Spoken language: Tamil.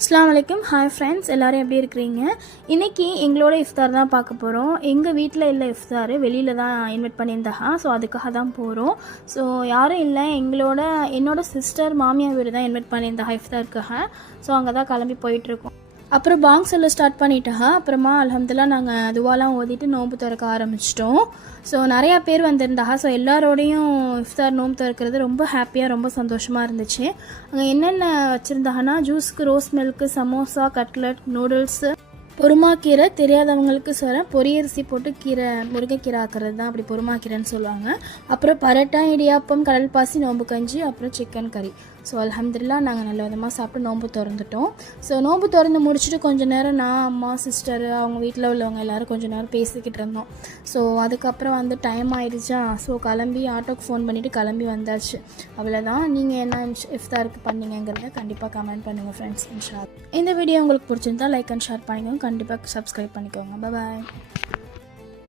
அஸ்ஸலாமு அலைக்கும். ஹாய் ஃப்ரெண்ட்ஸ், எல்லோரும் எப்படி இருக்கிறீங்க? இன்றைக்கி எங்களோட இஃப்தார் தான் பார்க்க போகிறோம். எங்கள் வீட்டில் இல்லை இஃப்தார், வெளியில் தான் இன்வைட் பண்ணியிருந்தாங்க. ஸோ அதுக்காக தான் போகிறோம். ஸோ யாரும் இல்லை, என்னோட சிஸ்டர் மாமியார் வீடு தான் இன்வைட் பண்ணியிருந்தாங்க இஃப்தாருக்காக. ஸோ அங்கே தான் கிளம்பி போயிட்டுருக்கோம். அப்புறம் பாங் சொல்ல ஸ்டார்ட் பண்ணிட்டாங்க. அப்புறமா அல்ஹம்துலில்லாஹ் நாங்கள் துவாலாம் ஓதிட்டு நோன்பு திறக்க ஆரம்பிச்சிட்டோம். ஸோ நிறையா பேர் வந்திருந்தாங்க. ஸோ எல்லாரோடையும் இஃப்தார் நோன்பு திறக்கிறது ரொம்ப ஹாப்பியாக, ரொம்ப சந்தோஷமாக இருந்துச்சு. அங்கே என்னென்ன வச்சுருந்தாங்கன்னா, ஜூஸுக்கு rose milk, samosa, cutlet, noodles, பொறுமாக்கீரை, தெரியாதவங்களுக்கு சொல்கிறேன், பொரியரிசி போட்டு கீரை, முருங்கைக்கீரை ஆக்கிறது தான் அப்படி பொறுமாக்கீரைன்னு சொல்லுவாங்க. அப்புறம் பரோட்டா, இடியாப்பம், கடல் பாசி, நோம்பு கஞ்சி, அப்புறம் சிக்கன் கறி. ஸோ அல்ஹம்துலில்லாஹ் நாங்கள் நல்ல விதமாக சாப்பிட்டு நோன்பு திறந்துட்டோம். ஸோ நோன்பு திறந்து முடிச்சுட்டு கொஞ்சம் நேரம் நான், அம்மா, சிஸ்டர், அவங்க வீட்டில் உள்ளவங்க எல்லோரும் கொஞ்சம் நேரம் பேசிக்கிட்டு இருந்தோம். ஸோ அதுக்கப்புறம் டைம் ஆகிடுச்சா, ஸோ கிளம்பி ஆட்டோக்கு ஃபோன் பண்ணிவிட்டு கிளம்பி வந்தாச்சு. அவ்வளோதான். நீங்கள் என்ன இஃப்தாருக்கு பண்ணீங்கிறத கண்டிப்பாக கமெண்ட் பண்ணுங்கள் ஃப்ரெண்ட்ஸ். இன்ஷா அல்லாஹ். இந்த வீடியோ உங்களுக்கு பிடிச்சிருந்தா லைக் அண்ட் ஷேர் பண்ணிக்கோங்க. கண்டிப்பாக சப்ஸ்கிரைப் பண்ணிக்கோங்க. பாய்.